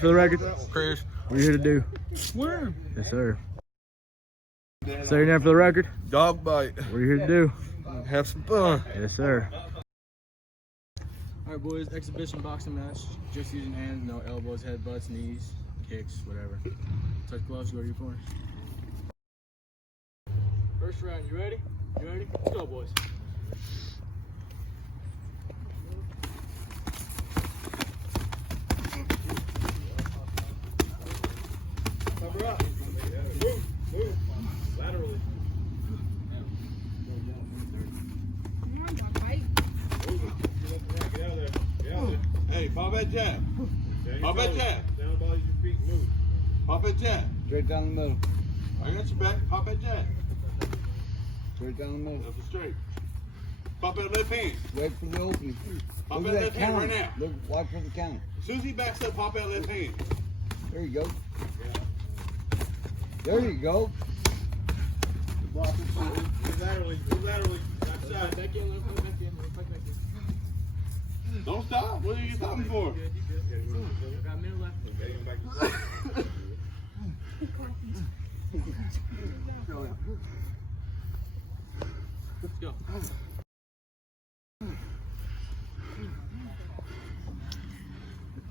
For the record, Chris. what are you here to do? Swim. Yes, sir. Say your name for the record. Dog bite. What are you here to do? Have some fun. Yes, sir. All right, boys, exhibition boxing match. Just using hands, no elbows, headbutts, knees, kicks, whatever. Touch gloves, go to your corners. First round, you ready? You ready? Let's go, boys. Cover up. Move. Laterally. Hey, pop that jab. Pop that jab. Down by your feet, move. Pop that jab. Straight down the middle. I got your back. Pop that jab. Straight down the middle. Up and straight. Pop that left hand. Wait for the opening. Pop Look that at left that hand counter. right now. Look, watch for the counter. As soon as he backs up, pop that left hand. There you go. There you go. Move laterally, outside. Back in, left foot back in, left foot back in. Don't stop. What are you stopping for? Got middle left. Let's go.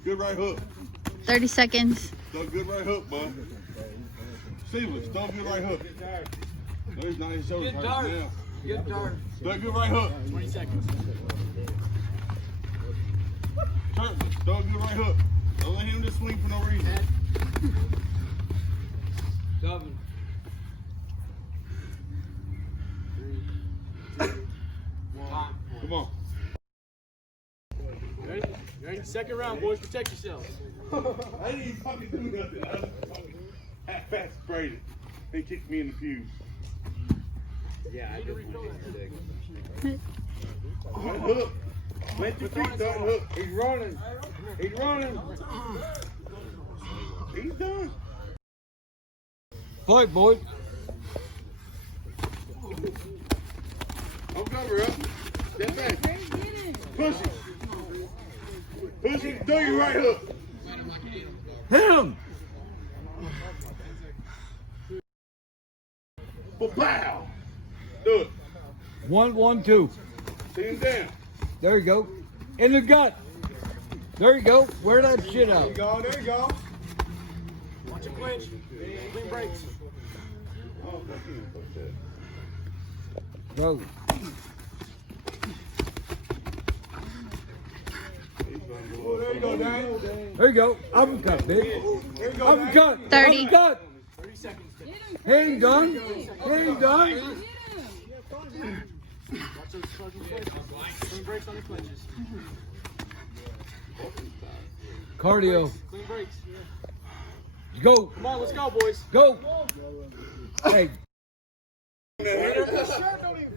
Good right hook. 30 seconds. Throw a good right hook, bud. Seamless. Throw a good right hook. No, he's not. His shoulders right now. Get dark. Throw a good right hook. 20 seconds. Shirtless. Throw a good right hook. Don't let him just swing for no reason. 7. 3, 2, 1. Come on. Ready? Ready? Second round, boys. Protect yourselves. I didn't even fucking do nothing. I was fucking half-fast sprayed it. They kicked me in the fuse. Yeah, I just Don't hook. Let your feet don't hook. He's running. He's running. He's done. Fight, boy. Don't cover up. Step back. Push him. Push him. Throw your right hook. Hit him. Pow. Do it. 1, 1, 2. See him down. There you go. In the gut. There you go. Wear that shit out. There you go. Watch him clinch. Clean breaks. Go. There you go, Dan. There you go. Uppercut, big. Uppercut. 30. Uppercut. 30 seconds. He ain't done. He ain't done. Watch those fucking clinches. Clean breaks on the clinches. Cardio. Clean breaks. Go. Come on, let's go, boys. Go. Hey. That hurt.